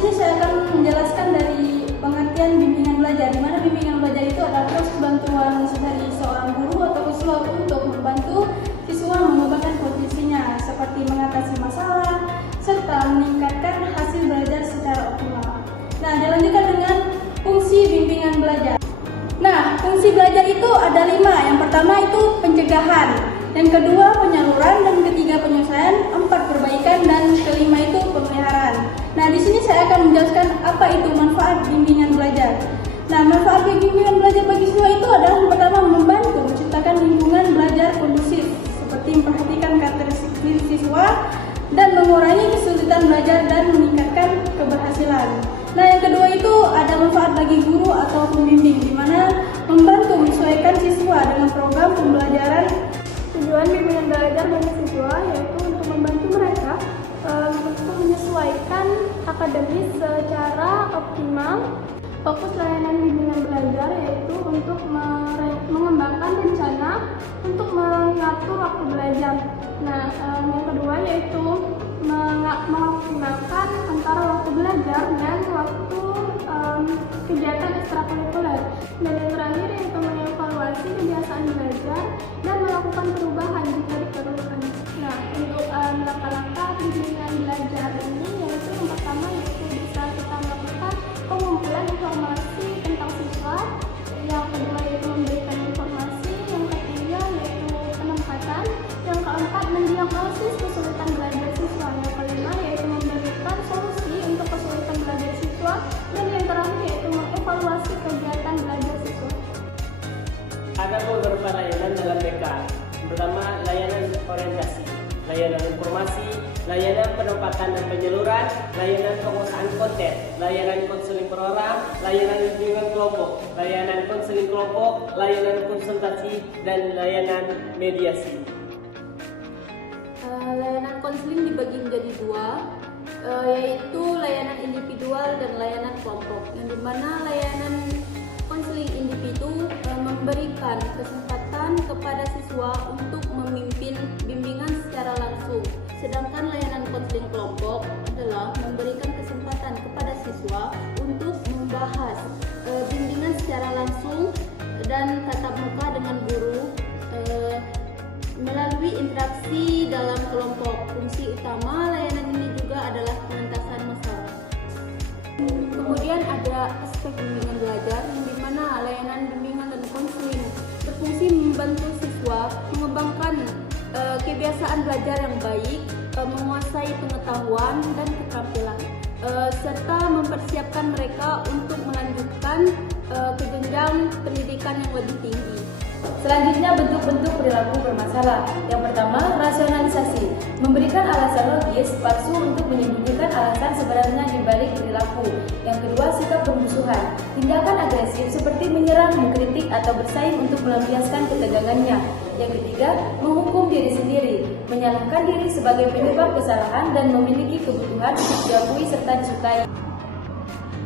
sini saya akan menjelaskan dari pengertian bimbingan belajar, di mana bimbingan belajar itu adalah proses bantuan dari seorang guru atau siswa untuk membantu siswa mengembangkan potensinya, seperti mengatasi masalah serta meningkatkan hasil belajar secara optimal. Nah, dilanjutkan dengan fungsi bimbingan belajar. Nah, fungsi belajar itu ada 5. Yang pertama itu pencegahan, yang kedua penyaluran, dan ketiga penyelesaian, 4 perbaikan, dan kelima itu pemeliharaan. Nah, di sini saya akan menjelaskan apa itu manfaat bimbingan belajar. Nah, manfaat bimbingan belajar bagi siswa itu adalah yang pertama membantu menciptakan lingkungan belajar kondusif, seperti memperhatikan karakteristik siswa dan mengurangi kesulitan belajar dan meningkatkan keberhasilan. Nah, yang kedua itu ada manfaat bagi guru atau pembimbing, di mana membantu menyesuaikan siswa dengan program pembelajaran. Tujuan bimbingan belajar bagi siswa yaitu untuk membantu mereka untuk menyesuaikan akademis secara optimal. Fokus layanan bimbingan belajar yaitu untuk mengembangkan rencana untuk mengatur waktu belajar. Nah, yang kedua yaitu mengoptimalkan antara waktu belajar dan waktu kegiatan ekstrakurikuler. Dan yang terakhir yaitu mengevaluasi kebiasaan belajar dan melakukan perubahan jika diperlukan. Nah, untuk langkah-langkah bimbingan belajar ini yaitu yang pertama yaitu bisa kita melakukan pengumpulan informasi tentang siswa, yang kedua yaitu memberikan informasi, yang ketiga yaitu penempatan, yang keempat mendiagnosis kesulitan belajar siswa, yang kelima yaitu memberikan solusi untuk kesulitan belajar siswa, dan yang terakhir yaitu mengevaluasi kegiatan belajar siswa. Ada beberapa layanan dalam BK. Pertama, layanan orientasi, layanan informasi, layanan penempatan dan penyaluran, layanan pengusahaan konten, layanan konseling program, layanan bimbingan kelompok, layanan konseling kelompok, layanan konsultasi, dan layanan mediasi. Layanan konseling dibagi menjadi 2, yaitu layanan individual dan layanan kelompok, yang dimana layanan konseling individu memberikan kesempatan kepada siswa untuk memimpin bimbingan secara langsung, sedangkan layanan konseling kelompok adalah memberikan kesempatan kepada siswa untuk membahas bimbingan secara langsung dan tatap muka dengan guru melalui interaksi dalam kelompok. Fungsi utama layanan ini juga adalah pengentasan masalah. Kemudian ada aspek bimbingan belajar, yang dimana layanan bimbingan dan konseling berfungsi membantu siswa mengembangkan kebiasaan belajar yang baik, menguasai pengetahuan dan keterampilan, serta mempersiapkan mereka untuk melanjutkan ke jenjang pendidikan yang lebih tinggi. Selanjutnya, bentuk-bentuk perilaku bermasalah. Yang pertama, rasionalisasi, memberikan alasan logis palsu untuk menyembunyikan alasan sebenarnya di balik perilaku. Yang kedua, sikap permusuhan, tindakan agresif seperti menyerang, mengkritik, atau bersaing untuk melampiaskan ketegangannya. Yang ketiga, menghukum diri sendiri, menyalahkan diri sebagai penyebab kesalahan dan memiliki kebutuhan untuk diakui serta disukai.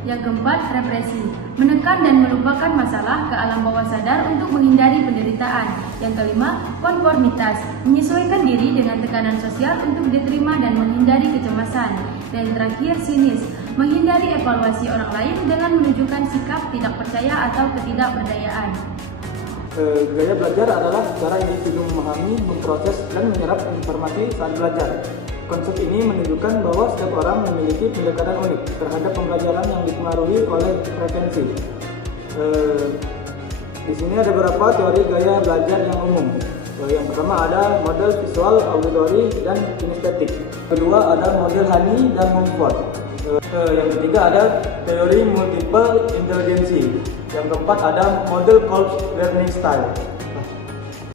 Yang keempat, represi, menekan dan melupakan masalah ke alam bawah sadar untuk menghindari penderitaan. Yang kelima, konformitas, menyesuaikan diri dengan tekanan sosial untuk diterima dan menghindari kecemasan. Dan terakhir, sinis, menghindari evaluasi orang lain dengan menunjukkan sikap tidak percaya atau ketidakberdayaan. Gaya belajar adalah cara individu memahami, memproses, dan menyerap informasi saat belajar. Konsep ini menunjukkan bahwa setiap orang memiliki pendekatan unik terhadap pembelajaran yang dipengaruhi oleh preferensi. Di sini ada beberapa teori gaya belajar yang umum. Yang pertama ada model visual, auditory, dan kinestetik. Kedua ada model Hani dan Mumford. Yang ketiga ada teori multiple intelligency. Yang keempat ada model Kolb's learning style.